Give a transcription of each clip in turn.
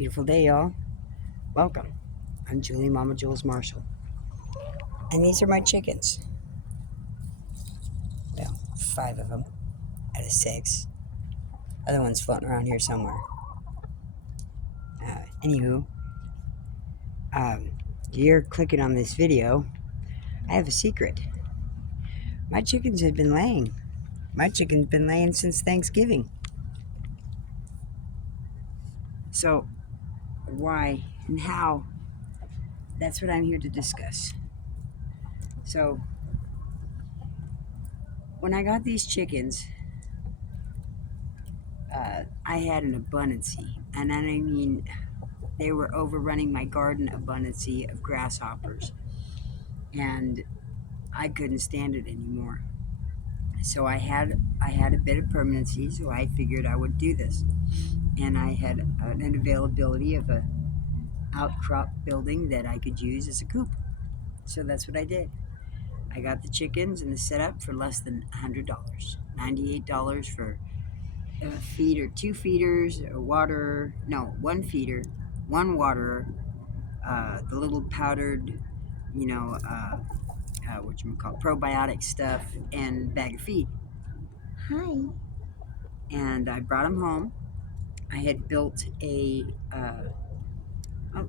Beautiful day, y'all. Welcome. I'm Julie Mama Jules Marshall. And these are my chickens. Well, 5 of them out of 6. Other one's floating around here somewhere. Anywho, you're clicking on this video. I have a secret. My chickens have been laying. My chicken's been laying since Thanksgiving. So, why and how? That's what I'm here to discuss. So, when I got these chickens, I had an abundancy. And I mean, they were overrunning my garden abundancy of grasshoppers. And I couldn't stand it anymore. So I had a bit of permanency, so I figured I would do this. And I had an availability of a outcrop building that I could use as a coop. So that's what I did. I got the chickens and the setup for less than $100. $98 for a feeder, 2 feeders, a water, no, 1 feeder, 1 waterer, the little powdered, probiotic stuff, and bag of feed. Hi. And I brought them home. I had built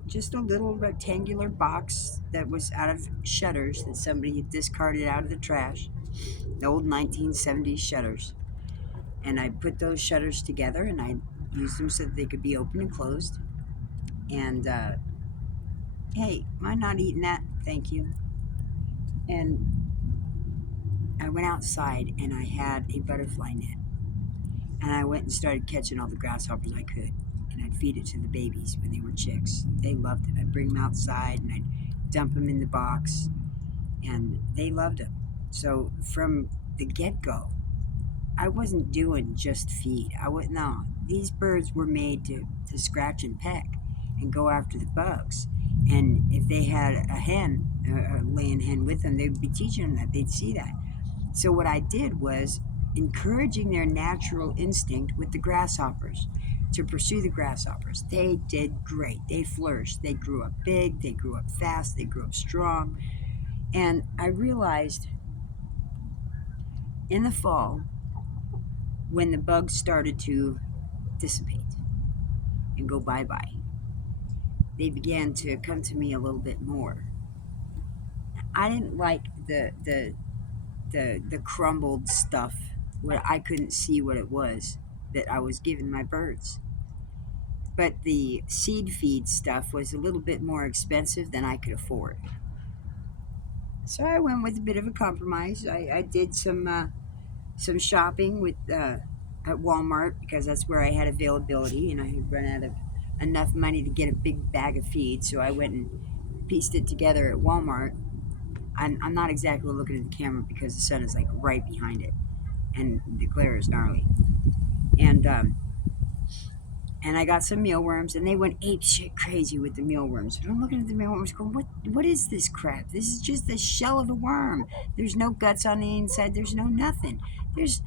just a little rectangular box that was out of shutters that somebody had discarded out of the trash, the old 1970s shutters. And I put those shutters together and I used them so that they could be open and closed. And hey, am I not eating that? Thank you. And I went outside and I had a butterfly net. And I went and started catching all the grasshoppers I could. And I'd feed it to the babies when they were chicks. They loved it. I'd bring them outside and I'd dump them in the box. And they loved them. So from the get-go, I wasn't doing just feed. No. These birds were made to scratch and peck and go after the bugs. And if they had a hen, a laying hen with them, they'd be teaching them that. They'd see that. So what I did was encouraging their natural instinct with the grasshoppers to pursue the grasshoppers. They did great. They flourished. They grew up big. They grew up fast. They grew up strong. And I realized in the fall, when the bugs started to dissipate and go bye-bye, they began to come to me a little bit more. I didn't like the crumbled stuff where I couldn't see what it was that I was giving my birds. But the seed feed stuff was a little bit more expensive than I could afford. So I went with a bit of a compromise. I did some shopping with at Walmart because that's where I had availability, and I had run out of enough money to get a big bag of feed. So I went and pieced it together at Walmart. I'm not exactly looking at the camera because the sun is like right behind it, and the glare is gnarly. And I got some mealworms, and they went ape shit crazy with the mealworms. And I'm looking at the mealworms going, what is this crap? This is just the shell of a worm. There's no guts on the inside. There's no nothing. It's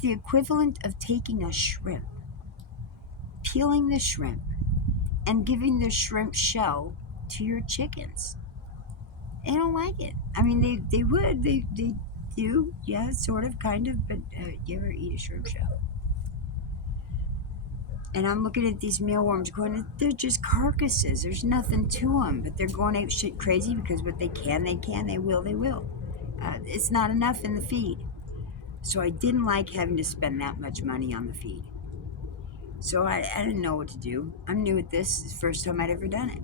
the equivalent of taking a shrimp, peeling the shrimp, and giving the shrimp shell to your chickens. They don't like it. I mean, they would. They do. Yeah, sort of, kind of. But you ever eat a shrimp shell? And I'm looking at these mealworms going, they're just carcasses. There's nothing to them. But they're going ape shit crazy because what they can. They will. It's not enough in the feed. So I didn't like having to spend that much money on the feed. So I didn't know what to do. I'm new at this. It's the first time I'd ever done it.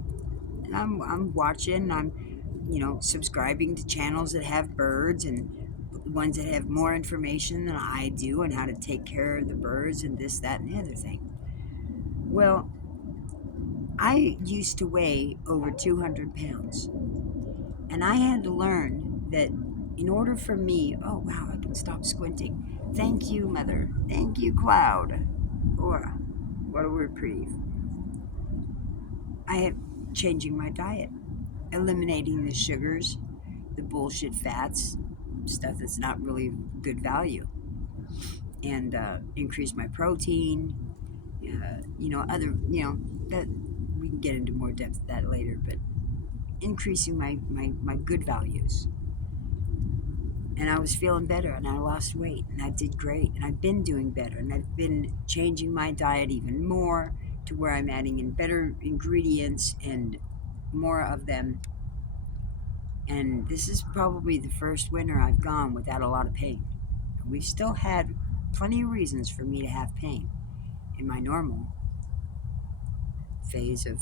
And I'm watching. I'm, subscribing to channels that have birds and ones that have more information than I do on how to take care of the birds and this, that, and the other thing. Well, I used to weigh over 200 pounds. And I had to learn that in order for me, oh wow, I can stop squinting. Thank you, Mother. Thank you, Cloud. Or what a reprieve. I am changing my diet, eliminating the sugars, the bullshit fats, stuff that's not really good value, and increase my protein, other, that we can get into more depth of that later, but increasing my good values. And I was feeling better, and I lost weight, and I did great, and I've been doing better, and I've been changing my diet even more to where I'm adding in better ingredients and more of them. And this is probably the first winter I've gone without a lot of pain. We've still had plenty of reasons for me to have pain in my normal phase of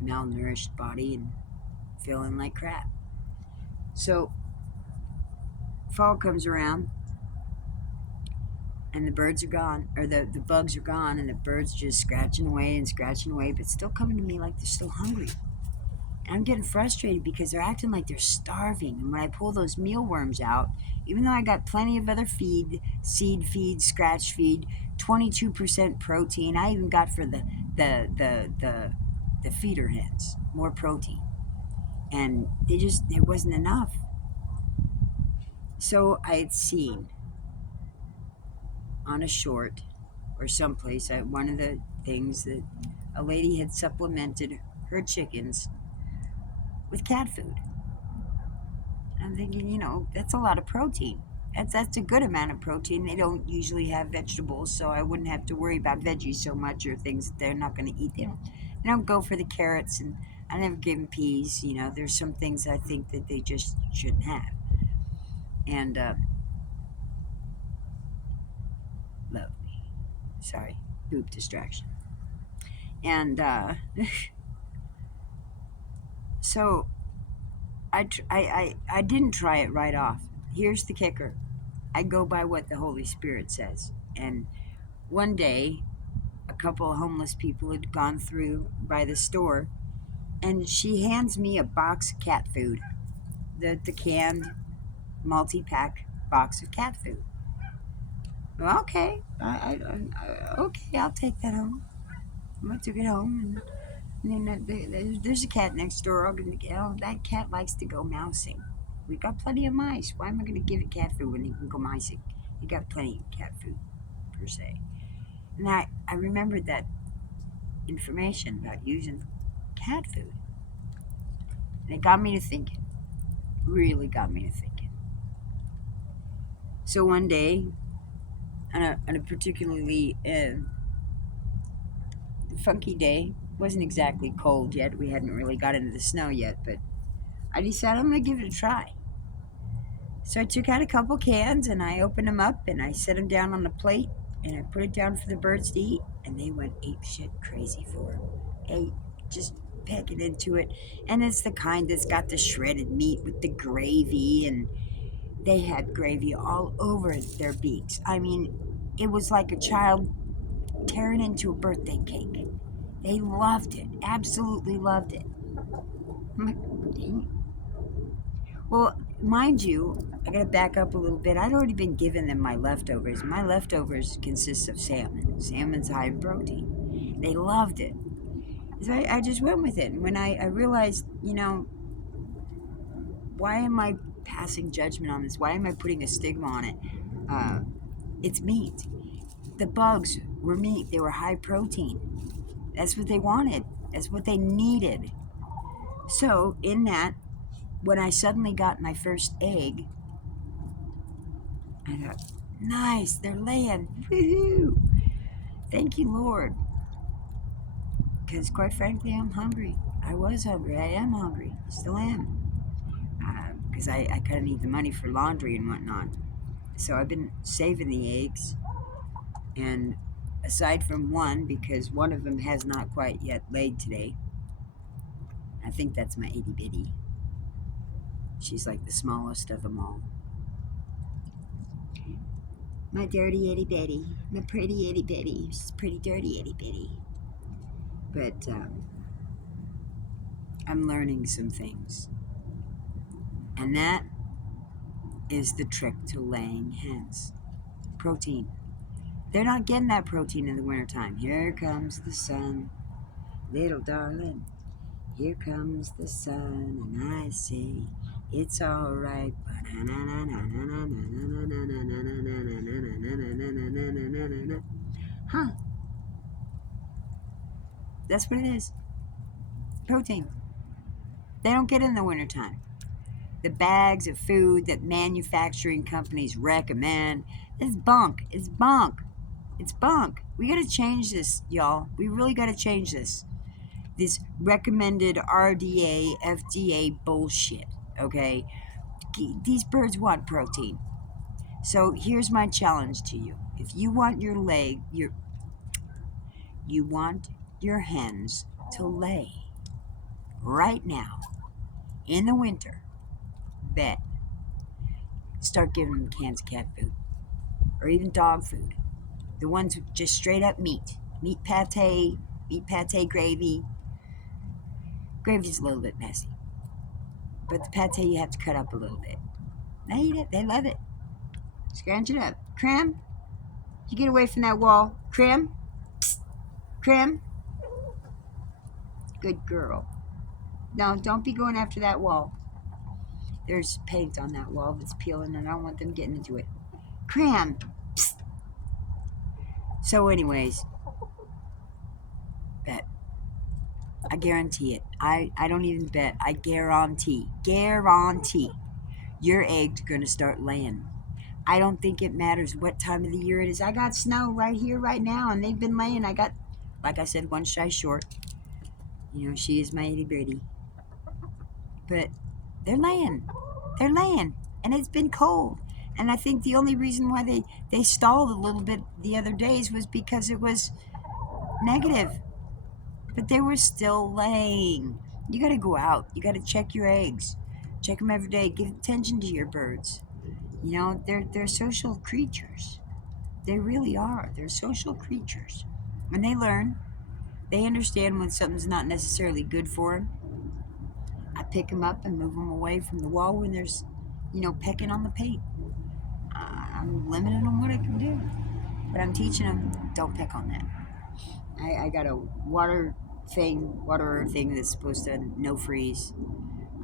malnourished body and feeling like crap. So fall comes around, and the birds are gone, or the bugs are gone, and the birds just scratching away, but still coming to me like they're still hungry. And I'm getting frustrated because they're acting like they're starving. And when I pull those mealworms out, even though I got plenty of other feed, seed feed, scratch feed, 22% protein, I even got for the feeder hens more protein, and it wasn't enough. So I had seen on a short or someplace at one of the things that a lady had supplemented her chickens with cat food. I'm thinking, that's a lot of protein. That's a good amount of protein. They don't usually have vegetables, so I wouldn't have to worry about veggies so much, or things that they're not going to eat. They don't go for the carrots, and I never give them peas. There's some things I think that they just shouldn't have. And love me. Sorry, poop distraction. And so I didn't try it right off. Here's the kicker. I go by what the Holy Spirit says. And one day, a couple of homeless people had gone through by the store, and she hands me a box of cat food, the canned multi-pack box of cat food. Well, okay, okay, I'll take that home. I took it home, and then there's a cat next door. That cat likes to go mousing. We got plenty of mice. Why am I going to give it cat food when he can go micing? He got plenty of cat food, per se. And I remembered that information about using cat food. And it got me to thinking. Really got me to thinking. So one day, on a particularly funky day, wasn't exactly cold yet. We hadn't really got into the snow yet, but I decided I'm going to give it a try. So I took out a couple cans, and I opened them up, and I set them down on the plate, and I put it down for the birds to eat, and they went ape shit crazy for them. Ate, just pecking into it. And it's the kind that's got the shredded meat with the gravy, and they had gravy all over their beaks. I mean, it was like a child tearing into a birthday cake. They loved it, absolutely loved it. I'm like, well, mind you, I gotta back up a little bit. I'd already been giving them my leftovers. My leftovers consist of salmon. Salmon's high in protein. They loved it. So I just went with it. And when I realized, why am I passing judgment on this? Why am I putting a stigma on it? It's meat. The bugs were meat. They were high protein. That's what they wanted. That's what they needed. So in that, when I suddenly got my first egg, I thought, nice, they're laying. Woohoo! Thank you, Lord. Because quite frankly, I'm hungry. I was hungry. I am hungry. Still am. Because I kind of need the money for laundry and whatnot. So I've been saving the eggs. And aside from one, because one of them has not quite yet laid today, I think that's my itty bitty. She's like the smallest of them all. My dirty itty bitty. My pretty itty bitty. She's pretty dirty itty bitty. But I'm learning some things. And that is the trick to laying hens. Protein. They're not getting that protein in the wintertime. Here comes the sun, little darling. Here comes the sun, and I say, it's all right. Huh. That's what it is. Protein. They don't get it in the wintertime. The bags of food that manufacturing companies recommend is bunk. It's bunk. It's bunk. We got to change this, y'all. We really got to change this. This recommended RDA, FDA bullshit. Okay? These birds want protein. So here's my challenge to you. If you want you want your hens to lay right now in the winter, bet. Start giving them cans of cat food or even dog food. The ones with just straight up meat pate gravy. Gravy's a little bit messy, but the pate you have to cut up a little bit. They eat it. They love it. Scratch it up. Cram, you get away from that wall. Cram, Cram. Good girl. No, don't be going after that wall. There's paint on that wall that's peeling, and I don't want them getting into it. Cram. Psst. So, anyways, bet. I guarantee it. I don't even bet. I guarantee. Your eggs are going to start laying. I don't think it matters what time of the year it is. I got snow right here, right now, and they've been laying. I got, like I said, one shy short. You know, she is my itty bitty. But they're laying. They're laying. And it's been cold. And I think the only reason why they stalled a little bit the other days was because it was negative. But they were still laying. You got to go out. You got to check your eggs. Check them every day. Give attention to your birds. You know, they're social creatures. They really are. They're social creatures. When they learn, they understand when something's not necessarily good for them. I pick them up and move them away from the wall when there's, pecking on the paint. I'm limited on what I can do. But I'm teaching them, don't peck on that. I got a water thing that's supposed to no freeze.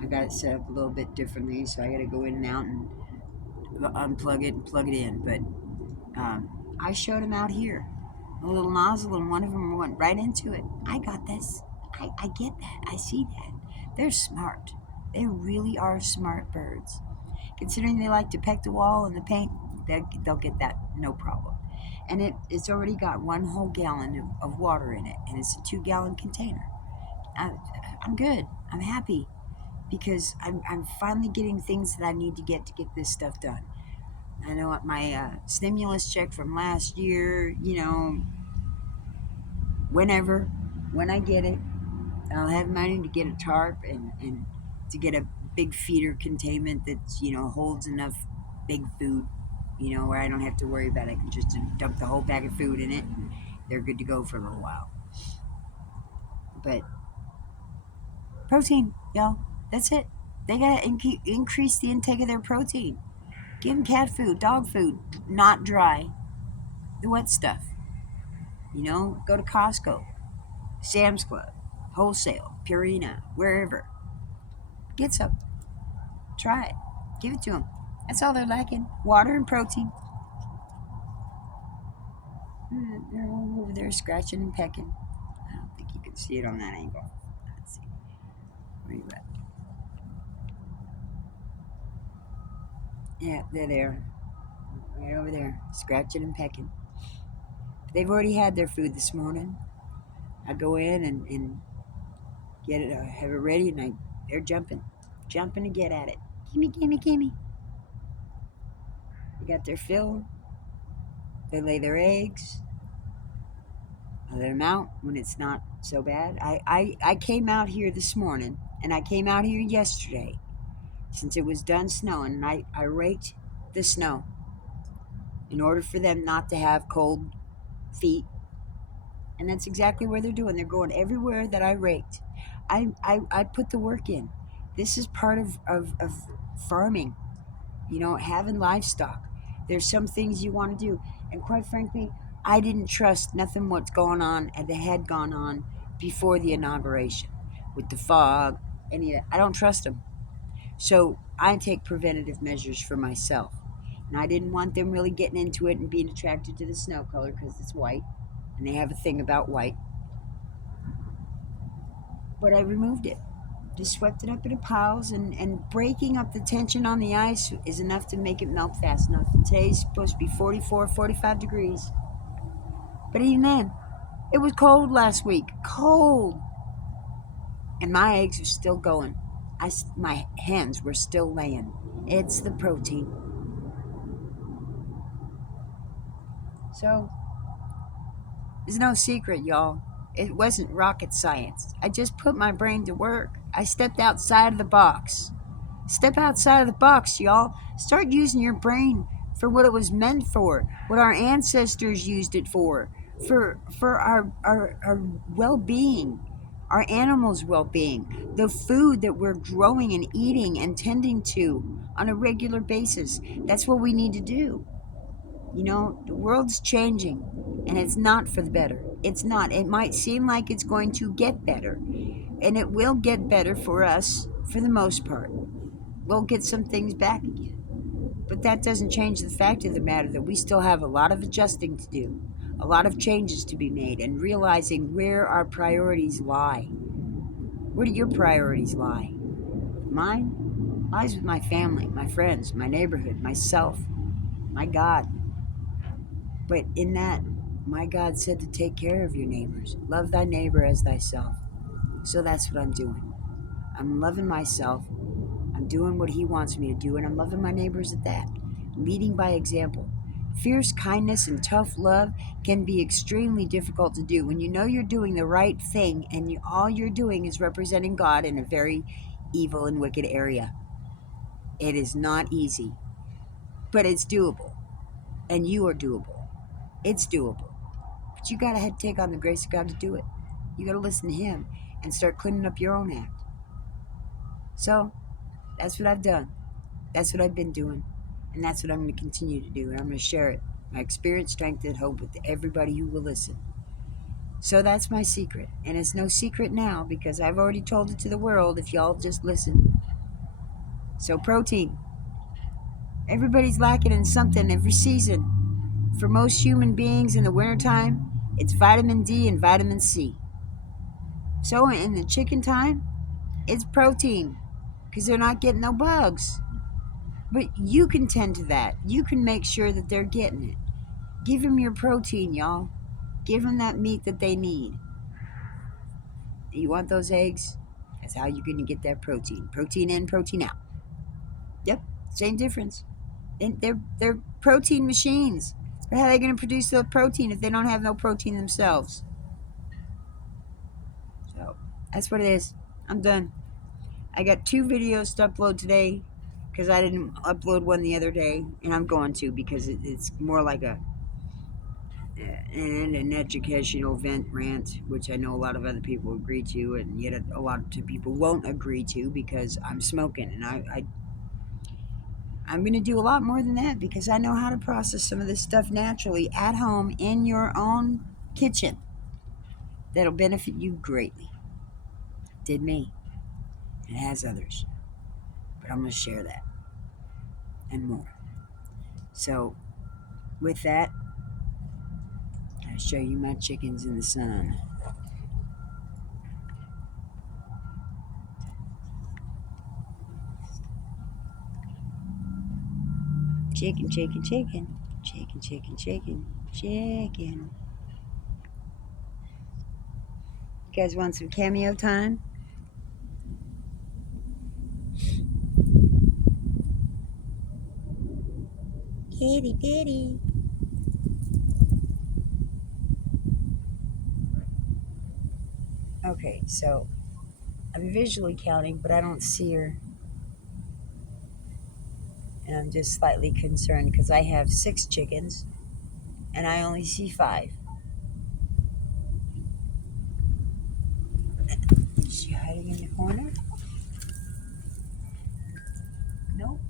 I got it set up a little bit differently, so I got to go in and out and unplug it and plug it in. But I showed them out here a little nozzle, and one of them went right into it. I got this. I get that. I see that. They're smart. They really are smart birds. Considering they like to peck the wall and the paint, they'll get that no problem. And it's already got 1 whole gallon of water in it, and it's a 2-gallon container. I'm good. I'm happy because I'm finally getting things that I need to get this stuff done. I know what my stimulus check from last year, when I get it, I'll have money to get a tarp and to get a big feeder containment that, holds enough big food, where I don't have to worry about it. I can just dump the whole bag of food in it and they're good to go for a little while. But protein, y'all, that's it. They got to increase the intake of their protein. Give them cat food, dog food, not dry, the wet stuff. Go to Costco, Sam's Club, wholesale, Purina, wherever. Get some. Try it. Give it to them. That's all they're lacking. Water and protein. They're all over there scratching and pecking. I don't think you can see it on that angle. Let's see. Where you at? Yeah, they're there. Right over there. Scratching and pecking. They've already had their food this morning. I go in and get it, have it ready, and they're jumping to get at it. Gimme. They got their fill. They lay their eggs. I let them out when it's not so bad. I came out here this morning, and I came out here yesterday, since it was done snowing, and I raked the snow in order for them not to have cold feet. And that's exactly where they're doing. They're going everywhere that I raked. I put the work in. This is part of farming, having livestock. There's some things you want to do. And quite frankly, I didn't trust nothing what's going on and that had gone on before the inauguration with the fog. I don't trust them. So I take preventative measures for myself. And I didn't want them really getting into it and being attracted to the snow color because it's white. And they have a thing about white. but I removed it. Just swept it up into piles, and breaking up the tension on the ice is enough to make it melt fast enough. And today's supposed to be 44, 45 degrees. But even then, it was cold last week. Cold. And my eggs are still going. My hens were still laying. It's the protein. So, there's no secret, y'all. It wasn't rocket science. I just put my brain to work. I stepped outside of the box. Step outside of the box, y'all. Start using your brain for what it was meant for, what our ancestors used it for our well-being, our animals' well-being, the food that we're growing and eating and tending to on a regular basis. That's what we need to do. You know, the world's changing and it's not for the better. It's not. It might seem like it's going to get better, and it will get better for us for the most part. We'll get some things back again. But that doesn't change the fact of the matter that we still have a lot of adjusting to do, a lot of changes to be made, and realizing where our priorities lie. Where do your priorities lie? Mine lies with my family, my friends, my neighborhood, myself, my God. But in that, my God said to take care of your neighbors. Love thy neighbor as thyself. So that's what I'm doing. I'm loving myself. I'm doing what he wants me to do, and I'm loving my neighbors at that. Leading by example. Fierce kindness and tough love can be extremely difficult to do when you know you're doing the right thing and all you're doing is representing God in a very evil and wicked area. It is not easy, but it's doable, and you are doable. It's doable. But you gotta take on the grace of God to do it. You gotta listen to him and start cleaning up your own act. So that's what I've done. That's what I've been doing. And that's what I'm going to continue to do. And I'm going to share it. My experience, strength, and hope with everybody who will listen. So that's my secret. And it's no secret now because I've already told it to the world if y'all just listen. So protein. Everybody's lacking in something every season. For most human beings in the wintertime, it's vitamin D and vitamin C. So in the chicken time, it's protein because they're not getting no bugs. But you can tend to that. You can make sure that they're getting it. Give them your protein, y'all. Give them that meat that they need. You want those eggs? That's how you're going to get that protein. Protein in, protein out. Yep, same difference. And they're protein machines. But how are they going to produce the protein if they don't have no protein themselves? So that's what it is. I'm done. I got 2 videos to upload today because I didn't upload one the other day, and I'm going to because it's more like an educational vent rant, which I know a lot of other people agree to, and yet a lot of people won't agree to because I'm smoking, and I'm going to do a lot more than that because I know how to process some of this stuff naturally at home in your own kitchen. That'll benefit you greatly. Did me. It has others, but I'm going to share that and more. So with that, I'll show you my chickens in the sun. Chicken, chicken, chicken. Chicken, chicken, chicken. Chicken. You guys want some cameo time? Kitty, kitty. Okay, so I'm visually counting, but I don't see her. And I'm just slightly concerned because I have 6 chickens and I only see 5. Is she hiding in the corner? Nope.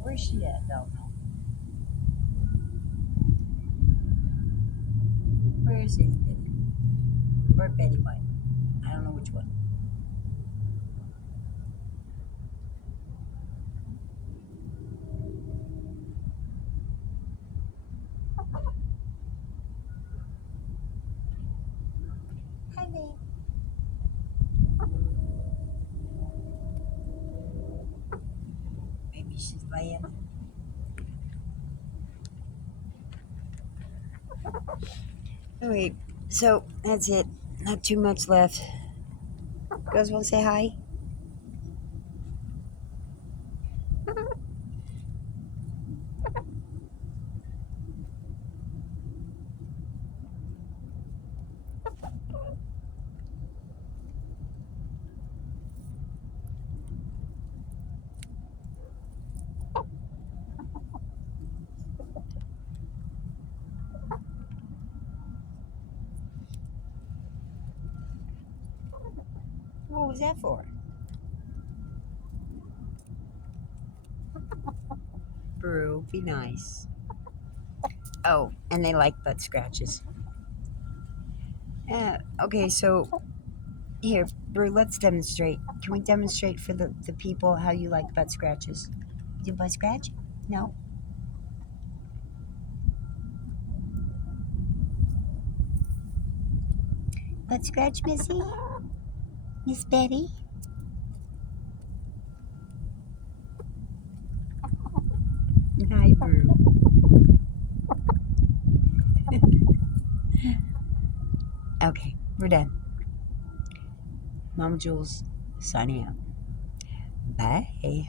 Where's she at, though? Where is it? Or Betty White? I don't know which one. Alright, so that's it. Not too much left. Girls want to say hi? What was that for? Brew, be nice. Oh, and they like butt scratches. Okay, so here, Brew, let's demonstrate. Can we demonstrate for the people how you like butt scratches? Do butt scratch? No? Butt scratch, Missy? Miss Betty? Hi, Brew. Okay, we're done. Mama Jules signing out. Bye.